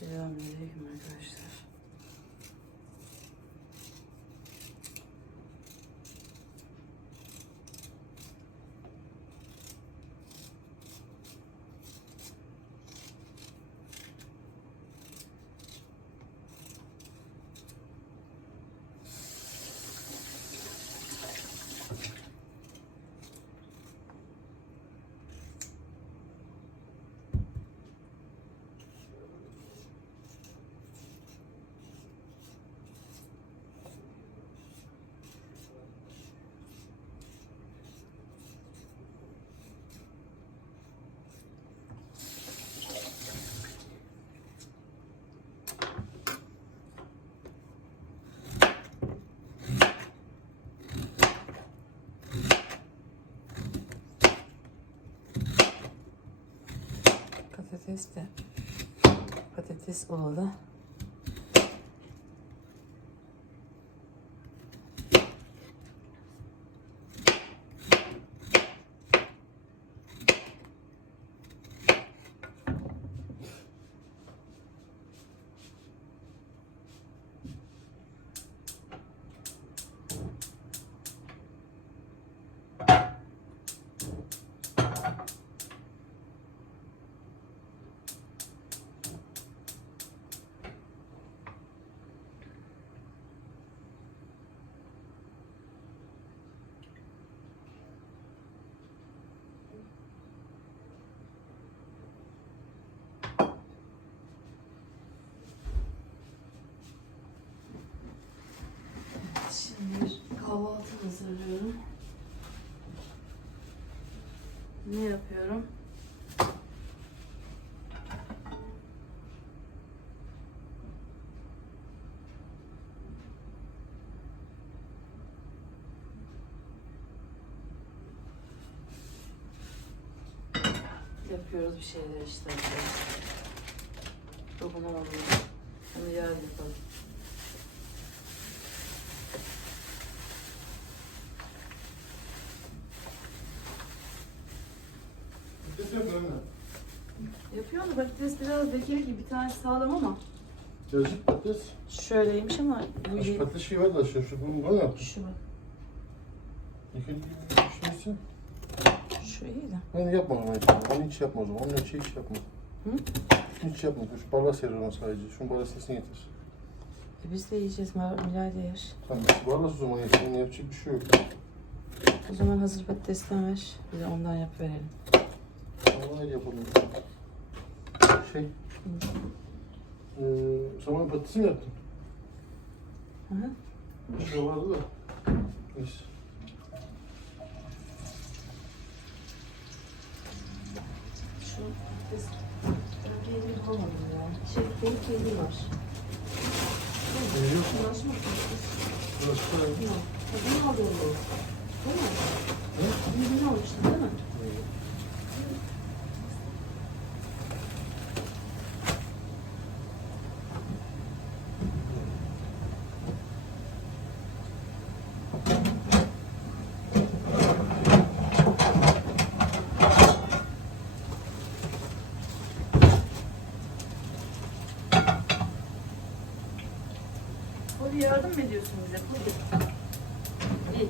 Selamünaleyküm arkadaşlar. Patates de patates olalı. Ne yapıyorum? Yapıyoruz bir şeyler işte. Dokunamadım. Onu yarın yapalım. Yapıyor da patates biraz bekir gibi bir tane sağlam ama Cacık patates. şöyleymiş ama bu Şu iyi. patates şey var da şu, şu bunu bana yaptın. Şu bak. Yıkıl gibi düşünürsen. Şu iyi de. Ben yapma onu. Onu hiç yapma o zaman. Onun için hiç yapma. Hı? Hiç yapma. Şu barla serir ona sadece. Şunun barla sesini getir. E biz de yiyeceğiz. Mar- Milay da yer. Tamam. Barla o zaman yeter. Onun yapacak bir şey yok. O zaman hazır patatesten ver. Bir de ondan yap verelim. Ama öyle yapalım. Şey. Eee saman patatesi mi yaptın? Hı hı. Bir şey vardı da. Neyse. Şu patates. Ben peynir bulamadım ya. Şey, benim peynir var. Geliyor. Ulaşma patates. Burası da. Yok. Tadını aldı onu. Değil mi? Ne? Yüzünü almıştın değil mi? yardım mı ediyorsun bize? İyi.